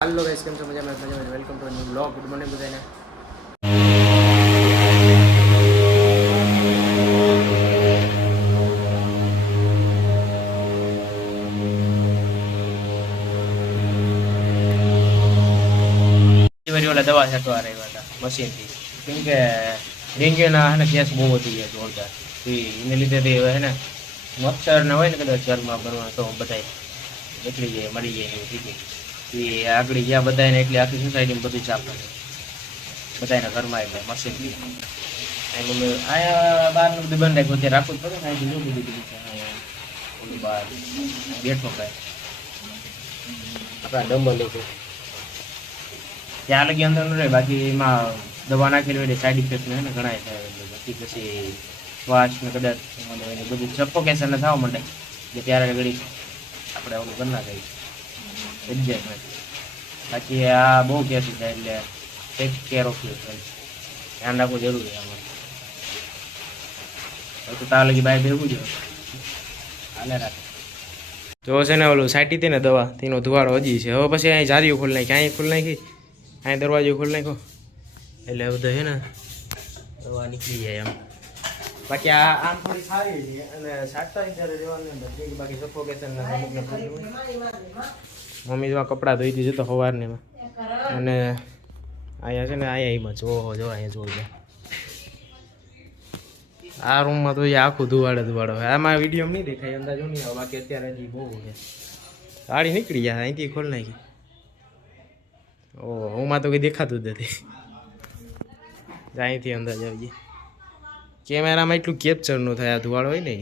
હાલો guys કેમ છો? મજામાં મજામાં. Welcome to new blog good morning બધાને. દવા છાંટવા રહ્યા હતા, મશીનથી. કેમ કે ડેન્ગ્યુના હે કેસ બહુ વધી ગયા જોરદાર એને લીધે તે હે ને, મચ્છર ના હોય ને કદાચ ઘરમાં બનવા તો બધાય નીકળી જાય, મરી જાય એવું થઈ જાય એ આગળ ગયા બધાને એટલે આખી સોસાયટીમાં બધું સાફ કરે બધાના ઘરમાં એટલે મશીનથી એમ આયા બહારનું બધું બંધ રાખ્યું. ત્યાં રાખવું જ પડે ને અહીંથી જો બધું બધું. છે અહીંયા ઓલું બહાર. બેઠો ભાઈ. આપણા ડમ્બલ લેખો ત્યાં લગી અંદર ન રહે બાકી એમાં દવા નાખેલી હોય સાઈડ ઇફેક્ટ ને ઘણા થાય. એટલે બાકી પછી શ્વાસ ને કદાચ બધું સફોકેશન થવા માંડે. એટલે ત્યારે ઘડી આપણે ઓલું કરી નાખાય એડજસ્ટમેન્ટ બાકી આ બહુ કેસી થાય એટલે ટેક કેર ઓફ યુર ધ્યાન રાખવું જરૂરી આમાં તો તાર લગી બાય ભેગું જ છે ને ઓલું સાટી હતી ને દવા, તેનો ધુવાડો હજી છે. હવે પછી અહીં જારીઓ ખોલી નાખી, અહીં ખોલી નાખી, અહીં દરવાજો ખોલી નાખો એટલે બધું છે ને દવા નીકળી જાય એમ. બાકી આ આમ થોડી સારી છે અને સાતતા જ્યારે રહેવાનું બધી બાકી સફોકેશન અમુકને અમુક ને મમ્મી જેમાં કપડાં ધોઈ દીધું તો સવારને અને અહીંયા છે ને અહીંયા એમાં જો જો અહીંયા જોવો આ રૂમમાં તો એ આખું ધુવાડે ધુવાડો હોય. આમાં વીડિયો નહીં દેખાય, અંદાજો નહીં આવે. બાકી અત્યારે હજી બહુ છે. ગાડી નીકળી જાય, અહીંથી ખોલ નાખી. ઓહ હુંમાં તો કંઈ દેખાતું જ નથી. અહીંથી અંદાજ આવી જાય કેમેરામાં એટલું કેપ્ચરનું થયા થાય આ ધુવાડો હોય ને.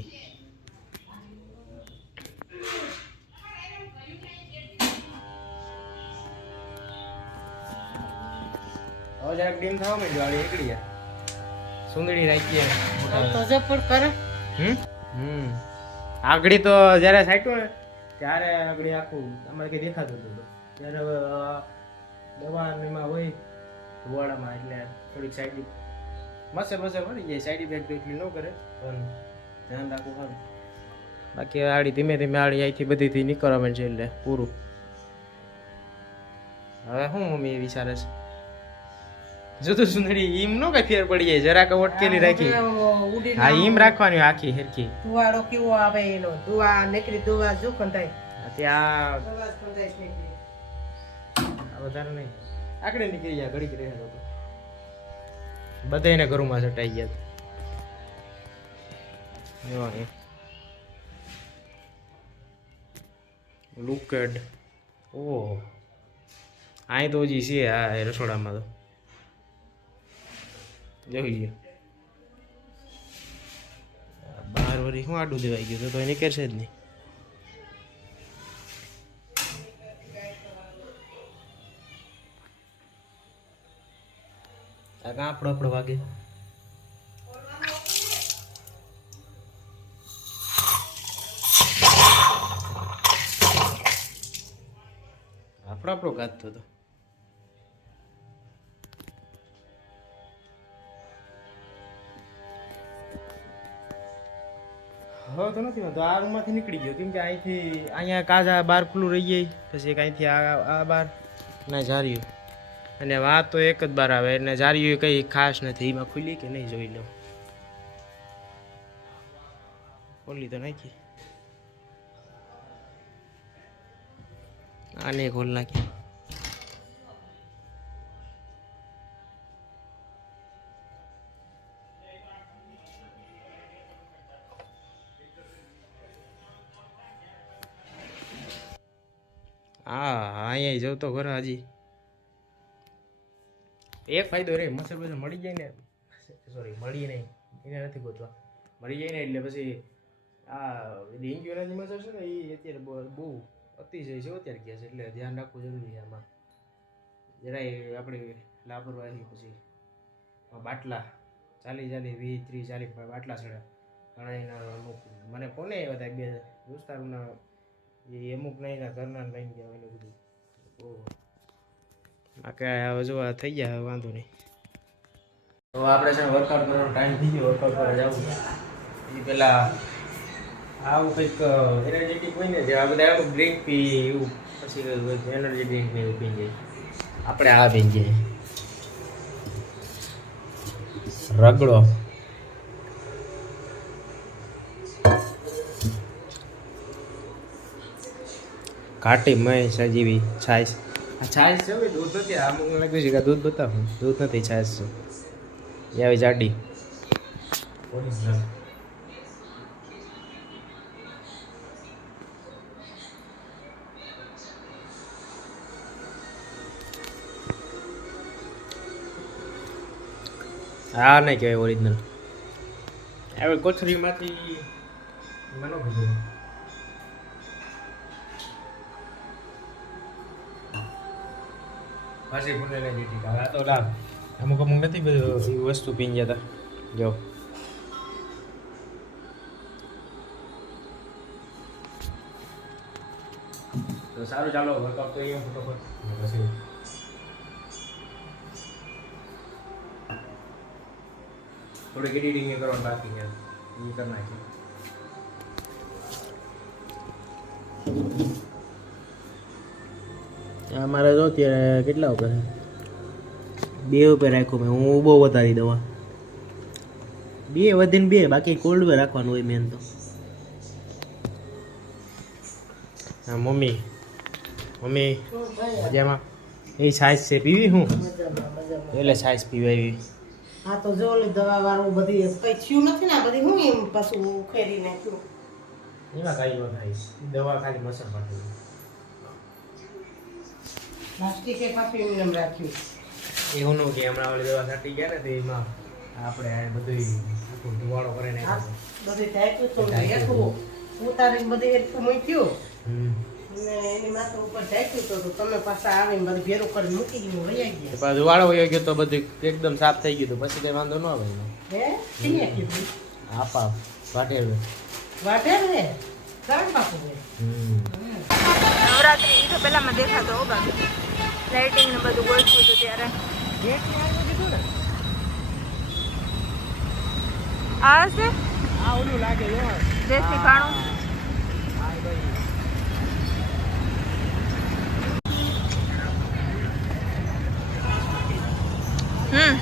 હવે જરાક ડીમ થવા જાય સુંદડી રાખીએ. તો જપડ કરે. હમ? હમ. આગળી તો જ્યારે સાઈટું ને ત્યારે આગળી આખું અમારે કંઈ દેખાતું હતું ત્યારે દવા એમાં હોય ધુવાડામાં એટલે થોડીક સાઈડ મસે મસે પડી જાય સાઈડ ઇફેક્ટ એટલી ન કરે. પણ ધ્યાન રાખવું સારું બાકી આડી ધીમે ધીમે આડી અહીંથી બધીથી નીકળવા માંડશે એટલે પૂરું. હવે શું મમ્મી એ વિચારે છે? જોતું સુંદરી ઈમ નો કઈ ફેર પડી જાય જરાક ઓટકેલી રાખી. હા ઈમ રાખવાની આખી હેરકી ધુવાડો કેવો આવે એનો? ધુવા નીકળી ધુવા જો કંધાય ત્યાં વધારે નહીં. આકડે નીકળી જાય ઘડીક રહે તો. બધાને ઘરોમાં સટાઈ ગયા જો લુક એટ ઓહ. અહીં તો હજી છે આ રસોડામાં તો. જોઈ લ્યો. બહાર વળી શું આડું દેવાઈ ગયું તો તો કરશે જ નહીં. આ કાં આપણો આપણો વાગે? આપણો આપણો ગાતો હતો હવે તો નથી વાંધો. આ રૂમમાંથી નીકળી ગયો. કેમ કે અહીંથી અહીંયા કાજા બાર ખુલ્લું રહી જાય. પછી અહીંથી આ આ બાર. ના જાર્યું અને વાત તો એક જ બાર આવે એટલે જારી કંઈ ખાસ નથી, એમાં ખુલી કે નહીં જોઈ લઉં ખોલી તો નાખી. આને ખોલ નાખી. હા, અહીંયા જવું તો ખરા હજી. એક ફાયદો રે મચ્છર પછી મળી જાય ને સોરી મળી નહીં, એને નથી ગોતવા. મળી જાય ને એટલે પછી આ ડેન્ગ્યુ જે મચ્છર છે ને, એ અત્યારે બહુ અતિશય છે અત્યારે ગયા છે, એટલે ધ્યાન રાખવું જરૂરી છે આમાં. જરાય આપણે લાપરવાહી પછી બાટલા, ચાલી ચાલી વીસ ત્રીસ ચાલીસ બાટલા ચડે. ઘણા એના અમુક, મને કોને આવ્યા હતા, બે દોસ્તારોના, એ અમુક ના ઘરના લઈને ગયા એને બધું. ઓહો બાકી હવે જો થઈ ગયા વાંધો નહીં. તો આપણે છે વર્કઆઉટ કરવાનો ટાઈમ થઈ ગયો વર્કઆઉટ કરવા જવું એ પેલા આવું કંઈક એનર્જેટિક હોય ને, જે આ બધા ડ્રિંક પી એવું, પછી એનર્જી ડ્રિંક ને એવું પી જાય આપણે આ પી જઈએ. રગડો. કાટી મય સજીવી છાશ છાશ છે? ભાઈ દૂધ નથી આ અમુક લાગે છે કે દૂધ બતાવો. દૂધ નથી છાશ છે. એ આવી જાડી. હા નહીં કહેવાય ઓરિજિનલ હવે કોથળીમાંથી મને ફાંસી ફૂટેલા જેટી કા આ તો લાવ અમુક અમુક નથી બધું એ વસ્તુ પીને જતા જો તો સારું ચાલો વર્કઆઉટ કરીએ ફટોફટ અને પછી થોડીક એડિટિંગ કરવાનું બાકી છે એ કરી નાખીએ અમારે જો અત્યારે કેટલા ઉપર બે ઉપર રાખ્યું મેં. હું બહુ વધારી દવા બે વધીને બે બાકી કોલ્ડ પર રાખવાનું હોય મેન તો. હા મમ્મી. મમ્મી મજામાં? એ છાશ છે પીવી હું? એટલે છાશ પીવાવી આ તો જો ઓલી દવા વાળું બધી કઈ થયું નથી ને બધી હું એમ પાછું ઉખેરી નાખ્યું એમાં કાંઈ ન થાય. દવા ખાલી મસર પાટી પ્લાસ્ટિકે એ એમ રાખ્યું. એવું નું કે હમણાં ઓલી દવા છાંટી ગયા ને તો એમાં આપણે આ બધું આખું ધુવાળો કરીને બધું થાય તો એકવું ઉતારીને બધી એટલું મૂક્યું. હમ. અને એની માથે ઉપર ઢાંક્યું તો તો તમે પાછા આવીને બધું ભેરું કરીને મૂકી દીધું વહી ગયા. ધુવાળો વયો ગયો તો બધું એકદમ સાફ થઈ ગયું તો પછી કઈ વાંધો ન આવે આપા વાટે વાટે ને બાપુ નવરાત્રી ઈ તો પેલામાં દેખાતો હોગા. લાઇટિંગ ને બધું ગોઠવું હતું ત્યારે. આ છે આ ઓલું લાગે દેશી ખાણું? હમ.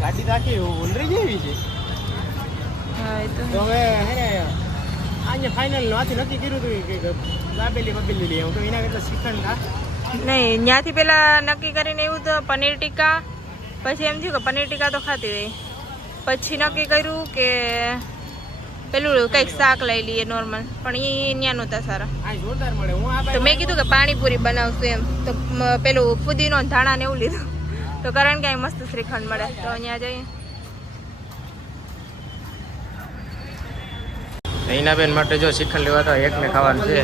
ગાડી આખી ઓલરી જેવી છે હા. એ તો હવે હે ને આજે ફાઇનલ નાથી નક્કી કર્યું હતું કે નહીં ત્યાંથી પેલા નક્કી કરીને એવું તો પનીર ટીકા, પછી એમ થયું કે પનીર ટીકા તો ખાતી હોય. પછી નક્કી કર્યું કે પેલું કંઈક શાક લઈ લઈએ નોર્મલ પણ એ ત્યાં નહોતા સારા. તો મેં કીધું કે પાણીપુરી બનાવશું એમ. તો પેલું ફુદીનો ધાણા ને એવું લીધું. તો કારણ કે મસ્ત શ્રીખંડ મળે. તો અહીંયા જઈએ. એના બેન માટે જો શ્રીખંડ લેવા તો એકને ખાવાનું છે.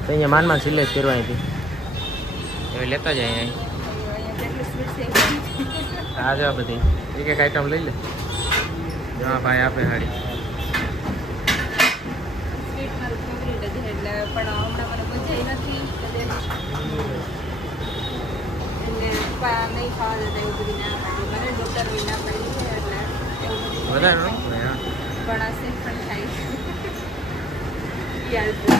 તો અહીંયા માનમાં સિલેક્ટ કરવા અહીંથી હવે લેતા જાય અહીં આ જો આ બધી. એક એક આઈટમ લઈ લે. જવા ભાઈ આપે હાડી. વધારે. પણ આ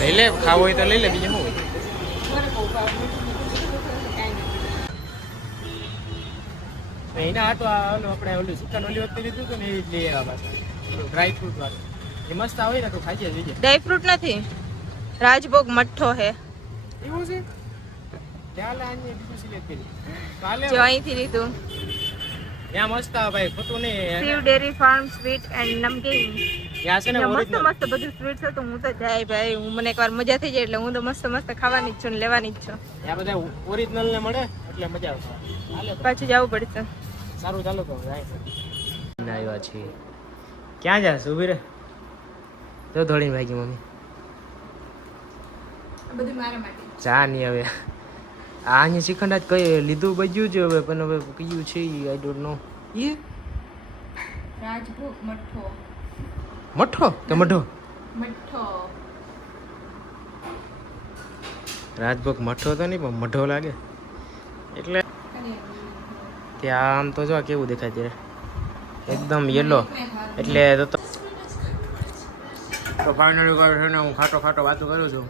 લઈ લે ખાવું હોય તો લઈ લે બીજું શું હોય? એના આ ઓલું આપણે ઓલું ચિકન ઓલી વખતે લીધું હતું ને એ જ લઈ આવ્યા પાછા. ડ્રાય ફ્રૂટ વાળું. એ મસ્ત આવે ને તો ખાઈએ જ લઈએ ડ્રાય ફ્રૂટ નથી. રાજભોગ મઠ્ઠો હે. એવું છે ચાલ આને બીજું સિલેક્ટ કરી કાલે જો અહીંથી લીધું. ત્યાં મસ્ત આવે ભાઈ ખોટું નહીં Shiv dairy farm sweet and namkeen. છે ને મસ્ત મસ્ત બધું સ્વીટ છે તો હું તો જાય ભાઈ. હું મને એકવાર મજા થઈ જાય એટલે હું તો મસ્ત મસ્ત ખાવાની જ છું ને લેવાની જ છું. ત્યાં બધા ઓરિજિનલ ને મળે એટલે મજા આવશે હાલે. પાછું જવું પડશે. સારું ચાલો તો જાય. આવ્યા છીએ. ક્યાં જાસ ઊભી રે. જો ધોળીને ભાગી મમ્મી. બધું મારા માટે. ચા નહીં હવે. આ અહીંયા શ્રીખંડ જ કઈ લીધું બજ્યું છે હવે પણ હવે કયું છે આઈ ડોન્ટ નો એ રાજભોગ મઠો મઠો કે મઠો મઠ્ઠો. રાજભોગ મઠો તો નહીં પણ મઠો લાગે. એટલે ત્યાં આમ તો જો કેવું દેખાય છે એકદમ યલો એટલે તો ફાઇનલી કરું છે ને હું ખાટો ખાટો વાતો કરું છું.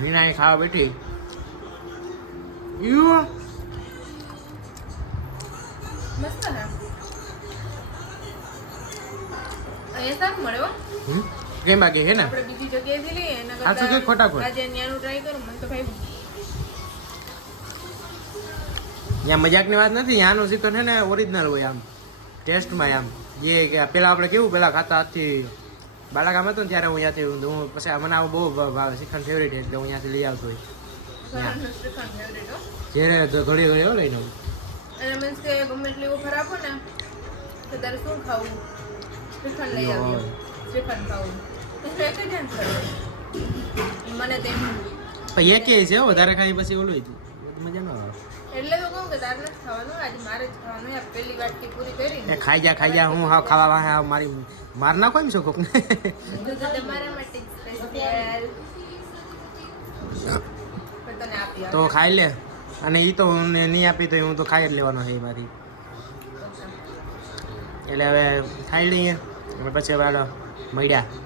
નીના ખાવા બેઠી. યુ મસ્ત હે. અહીંયા કેમ બાકી છે ને? આપણે બીજી જગ્યાએથી લઈએ એના સાચું કે ખોટા ખોટ? આજે ત્યાંનું ટ્રાય કરું મને તો ભાઈ ત્યાં મજાકની વાત નથી ત્યાંનું ચિકન છે ને ઓરિજિનલ હોય આમ ટેસ્ટમાં આમ. જે કે પેલા આપણે કેવું પેલા ખાતા હાથથી બાલાગામ હતો ને ત્યારે હું ત્યાંથી હું હું પછી મને આવું બહુ ભાવે ચિકન ફેવરેટ એટલે હું ત્યાંથી લઈ આવતો હોય. ઘરનું શ્રીખંડ ફેવરેટ હો જ્યારે ઘડી ઘડી હો લઈને આવું. અને મીન્સ કે ગમે એટલી ઓફર આપો ને તો તારે શું ખાવું? શ્રીખંડ લઈ આવ્યો શ્રીખંડ ખાવું. એટલે એક જ answer હોય. મને તેમ પણ એ કે છે હો, વધારે ખાઈ પછી ઓલું હતું મજા ન આવે. એટલે તો કહું કે તારે નથી ખાવાનું આજે મારે જ ખાવાનું. યાર પહેલી વાટકી પૂરી કરી એ ખાઈ જા ખાઈ જા હું હા ખાવા વાહે આ મારી માર નાખો એમ છો કોક ને તો તમારા માટે સ્પેશિયલ તને આપી તો ખાઈ લે. અને એ તો હું નહીં આપી તો હું તો ખાઈ જ લેવાનો છે એમાંથી. એટલે હવે ખાઈ લઈએ. અને પછી હવે મળ્યા.